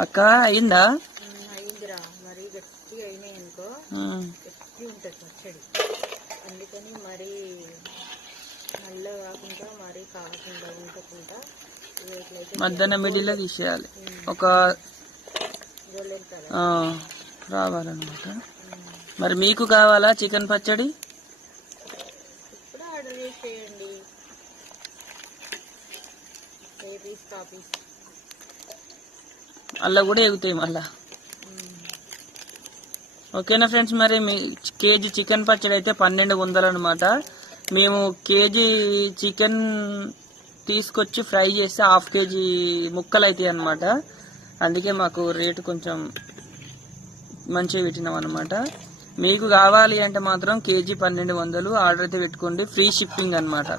అక్క అయిందా? అయిందిరా, మరి గట్టిగా అయినాయి అనుకో గట్టి ఉంటుంది పచ్చడి. అందుకని మరి నల్ల కాకుండా మరి కాకుండా ఉండకుండా మధ్యాహ్నం మిడిల్లో తీసేయాలి. ఒక రావాలన్నమాట. మరి మీకు కావాలా చికెన్ పచ్చడి? ఇప్పుడు ఆర్డర్ చేసేయండి. అలా కూడా ఎగుతాయి మళ్ళా. ఓకేనా ఫ్రెండ్స్, మరి మీ కేజీ చికెన్ పచ్చడి అయితే 1200 అనమాట. మేము కేజీ చికెన్ తీసుకొచ్చి ఫ్రై చేస్తే 1/2 కేజీ ముక్కలు అవుతాయి అనమాట. అందుకే మాకు రేటు కొంచెం మంచిగా పెట్టినాం అనమాట. మీకు కావాలి అంటే మాత్రం కేజీ 1200 ఆర్డర్ అయితే పెట్టుకోండి. ఫ్రీ షిప్పింగ్ అనమాట.